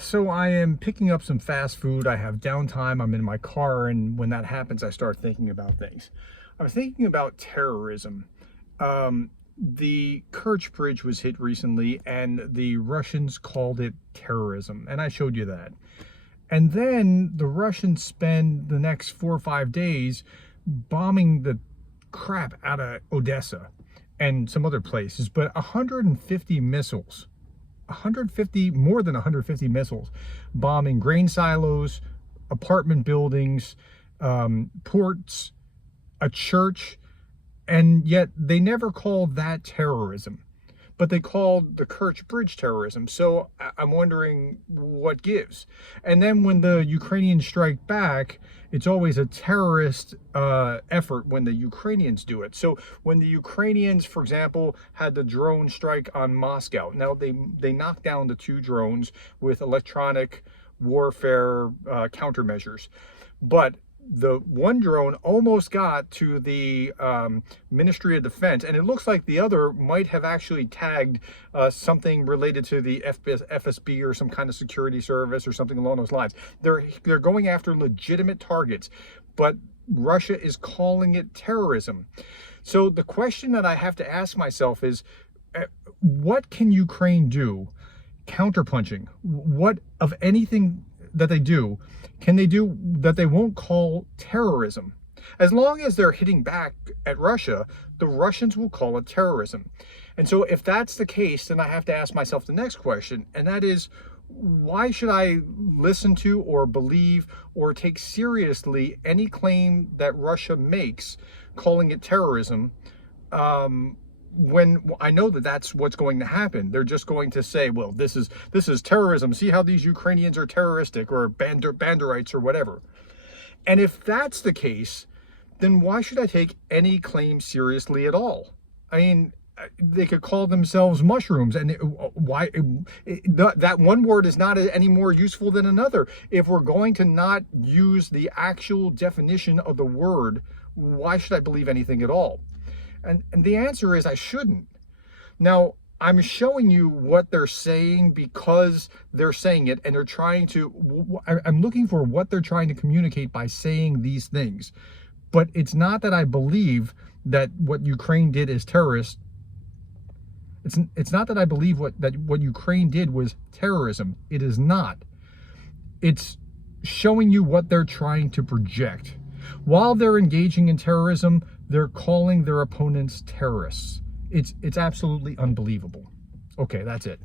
So I am picking up some fast food. I have downtime. I'm in my car, and when that happens, I start thinking about things. I'm thinking about terrorism. The Kerch Bridge was hit recently, and the Russians called it terrorism, and I showed you that. And then the Russians spend the next 4 or 5 days bombing the crap out of Odessa and some other places, but 150 missiles. 150, more than 150 missiles, bombing grain silos, apartment buildings, ports, a church, and yet they never called that terrorism, but they called the Kerch Bridge terrorism. So I'm wondering what gives. And then when the Ukrainians strike back, it's always a terrorist effort when the Ukrainians do it. So when the Ukrainians, for example, had the drone strike on Moscow, now they knocked down the 2 drones with electronic warfare countermeasures, but the one drone almost got to the Ministry of Defense, and it looks like the other might have actually tagged something related to the FSB or some kind of security service or something along those lines. They're going after legitimate targets, but Russia is calling it terrorism. So the question that I have to ask myself is, what can Ukraine do? Counterpunching. What of anything that they do can they do that they won't call terrorism? As long as they're hitting back at Russia, the Russians will call it terrorism. And so if that's the case, then I have to ask myself the next question, and that is, why should I listen to or believe or take seriously any claim that Russia makes calling it terrorism, when I know that that's what's going to happen? They're just going to say, well, this is terrorism. See how these Ukrainians are terroristic, or banderites or whatever. And if that's the case, then why should I take any claim seriously at all? I mean, they could call themselves mushrooms, and that one word is not any more useful than another. If we're going to not use the actual definition of the word, why should I believe anything at all? And the answer is I shouldn't. Now, I'm showing you what they're saying because they're saying it, and they're trying to, I'm looking for what they're trying to communicate by saying these things. But it's not that I believe that what Ukraine did is terrorist. It's not that I believe what Ukraine did was terrorism. It is not. It's showing you what they're trying to project. While they're engaging in terrorism, they're calling their opponents terrorists. It's absolutely unbelievable. Okay, that's it.